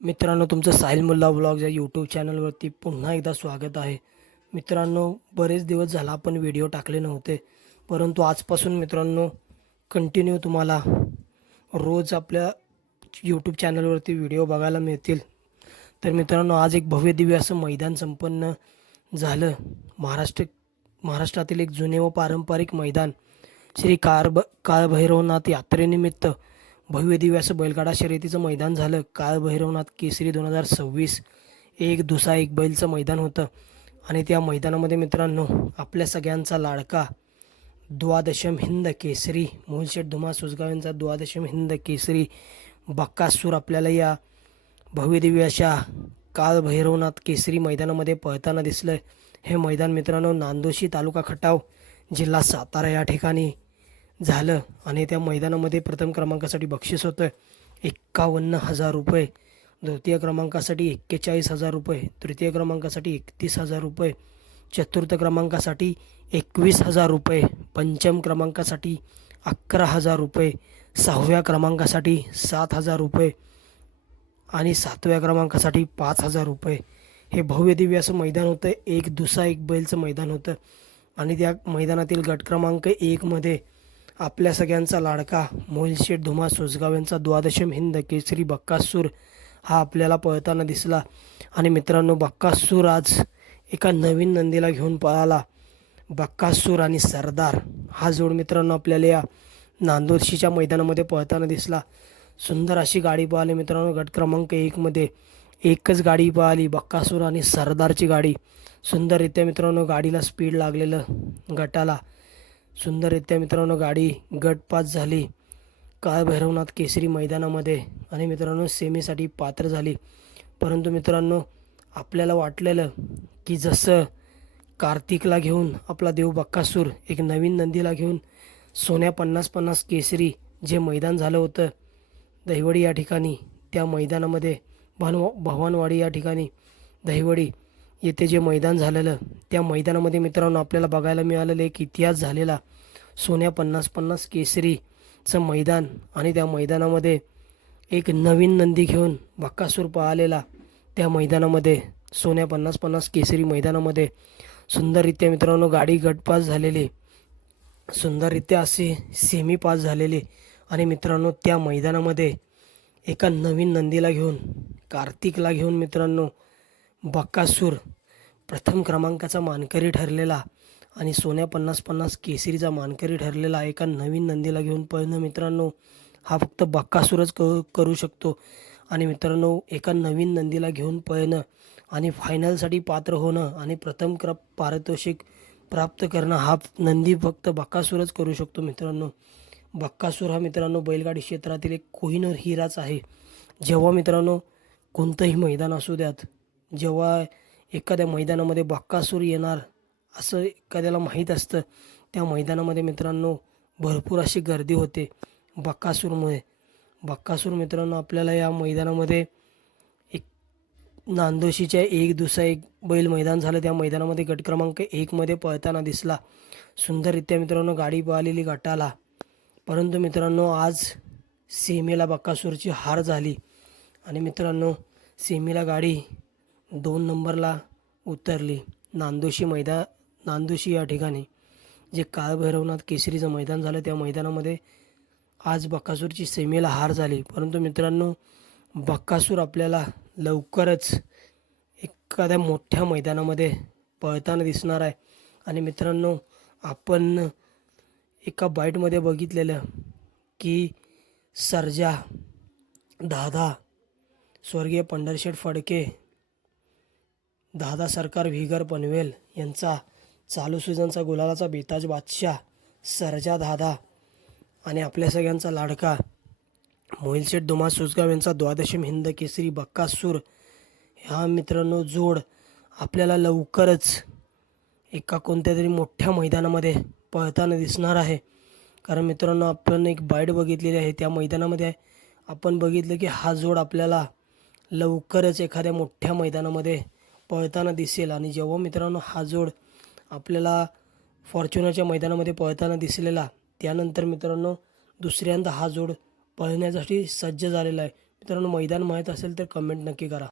मित्रांनो, तुमचं साहिल मुल्ला व्लॉग्स या यूट्यूब चॅनलवरती पुन्हा एकदा स्वागत आहे. मित्रांनो, बरेच दिवस झाला आपण व्हिडिओ टाकले नव्हते, परंतु आजपासून मित्रांनो कंटिन्यू तुम्हाला रोज आपल्या यूट्यूब चॅनलवरती व्हिडिओ बघायला मिळतील. तर मित्रांनो, आज एक भव्य दिव्य असं मैदान संपन्न झालं. महाराष्ट्रातील एक जुने व पारंपरिक मैदान श्री काळभैरवनाथ यात्रेनिमित्त भव्य दिव्य असं बैलगाडा शर्यतीचं मैदान झालं. काळभैरवनाथ केसरी 2026 एक दुसा एक बैलचं मैदान होतं. आणि त्या मैदानामध्ये मित्रांनो आपल्या सगळ्यांचा लाडका द्वादशम हिंद केसरी मोहनशेठ धुमा सुजगाव यांचा द्वादशम हिंद केसरी बक्कासूर आपल्याला या भव्य दिव्य अशा काळभैरवनाथ केसरी मैदानामध्ये पळताना दिसलं. हे मैदान मित्रांनो नांदोशी तालुका खटाव जिल्हा सातारा या ठिकाणी झालं. आणि त्या मैदानामध्ये प्रथम क्रमांकासाठी बक्षीस होतं 51,000 रुपये, द्वितीय क्रमांकासाठी 41,000 रुपये, तृतीय क्रमांकासाठी 31,000 रुपये, चतुर्थ क्रमांकासाठी 21,000 रुपये, पंचम क्रमांकासाठी 11,000 रुपये, सहाव्या क्रमांकासाठी 7,000 रुपये आणि सातव्या क्रमांकासाठी 5,000 रुपये. हे भव्य दिव्य असं मैदान होतं. एक दुसा एक बैलचं मैदान होतं. आणि त्या मैदानातील गट क्रमांक 1मध्ये आपल्या सगळ्यांचा लाडका मोहिलशेठ धुमा सोसगाव यांचा द्वादशम हिंद केसरी बक्कासूर हा आपल्याला पळताना दिसला. आणि मित्रांनो, बक्कासूर आज एका नवीन नंदीला घेऊन पळाला. बक्कासूर आणि सरदार हा जोड मित्रांनो आपल्याला या नांदोशीच्या मैदानामध्ये पळताना दिसला. सुंदर अशी गाडी पळाली मित्रांनो. गट क्रमांक 1मध्ये एकच गाडी पळाली, बक्कासूर आणि सरदारची गाडी. सुंदररित्या मित्रांनो गाडीला स्पीड लागलेलं गटाला. सुंदररित्या मित्रांनो गाडी गट पास झाली काळभैरवनाथ केसरी मैदानामध्ये. आणि मित्रांनो सेमीसाठी पात्र झाली. परंतु मित्रांनो आपल्याला वाटलेलं की जसं कार्तिकला घेऊन आपला देव बक्कासूर एक नवीन नंदीला घेऊन सोन्या 50-50 केसरी जे मैदान झालं होतं दहिवडी या ठिकाणी, त्या मैदानामध्ये भवानवाडी या ठिकाणी दहिवडी येथे जे मैदान झालेलं त्या मैदानामध्ये मित्रांनो आपल्याला बघायला मिळालेलं एक इतिहास झालेला सोन्या 50-50 केसरीचं मैदान. आणि त्या मैदानामध्ये एक नवीन नंदी घेऊन बक्कासूर पळालेला त्या मैदानामध्ये सोन्या 50-50 केसरी मैदानामध्ये. सुंदररित्या मित्रांनो गाडी गटपास झालेली, सुंदररित्या असे सेमी पास झालेले. आणि मित्रांनो त्या मैदानामध्ये एका नवीन नंदीला घेऊन कार्तिकला घेऊन मित्रांनो बक्कासूर प्रथम क्रमांकाचा मानकरी ठरलेला आणि सोन्या 50-50 केसरीचा मानकरी ठरलेला एका नवीन नंदीला घेऊन पळणं मित्रांनो हा फक्त बक्कासूरच करू शकतो. आणि मित्रांनो एका नवीन नंदीला घेऊन पळणं आणि फायनलसाठी पात्र होणं आणि प्रथम पारितोषिक प्राप्त करणं हा नंदी फक्त बक्कासूरच करू शकतो. मित्रांनो बक्कासूर हा मित्रांनो बैलगाडी क्षेत्रातील एक कोहिनूर हिराच आहे. जेव्हा मित्रांनो कोणतंही मैदान असू द्यात, जेव्हा एखाद्या मैदानामध्ये बक्कासूर येणार असं एखाद्याला माहीत असतं, त्या मैदानामध्ये मित्रांनो भरपूर अशी गर्दी होते बक्कासूरमुळे. बक्कासूर मित्रांनो आपल्याला या मैदानामध्ये एक नांदोशीच्या एक दुसरा एक बैल मैदान झालं, त्या मैदानामध्ये गट क्रमांक 1मध्ये पळताना दिसला. सुंदररित्या मित्रांनो गाडी पळालेली गटाला. परंतु मित्रांनो आज सेमीला बक्कासूरची हार झाली. आणि मित्रांनो सेमीला गाडी 2 नंबरला उतरली. नांदोशी या ठिकाणी जे काळभैरवनाथ केसरीचं मैदान झालं त्या मैदानामध्ये आज बक्कासूरची सेमीला हार झाली. परंतु मित्रांनो बक्कासूर आपल्याला लवकरच एखाद्या मोठ्या मैदानामध्ये पळताना दिसणार आहे. आणि मित्रांनो आपण एका बाईटमध्ये बघितलेलं की सर्जा दादा स्वर्गीय पंढरशेठ फडके, दादा सरकार व्हिगर पनवेल यांचा चालू सीझनचा गुलालाचा बेताज बादशाह सर्जा दादा आणि आपल्या सगळ्यांचा लाडका मोहिलशेठ धुमा सुसगाव यांचा द्वादशम हिंद केसरी बक्कासूर हा मित्रांनो जोड आपल्याला लवकरच एका कोणत्या तरी मोठ्या मैदानामध्ये पळताना दिसणार आहे. कारण मित्रांनो आपण एक बाईट बघितलेली आहे, त्या मैदानामध्ये आपण बघितलं की हा जोड आपल्याला लवकरच एखाद्या मोठ्या मैदानामध्ये पळताना दिसेल. आणि जेव्हा मित्रांनो हा जोड आपल्याला फॉर्च्युनरच्या मैदानामध्ये पळताना दिसलेला, त्यानंतर मित्रांनो दुसऱ्यांदा हा जोड पळण्यासाठी सज्ज झालेला आहे. मित्रांनो मैदान माहीत असेल तर कमेंट नक्की करा.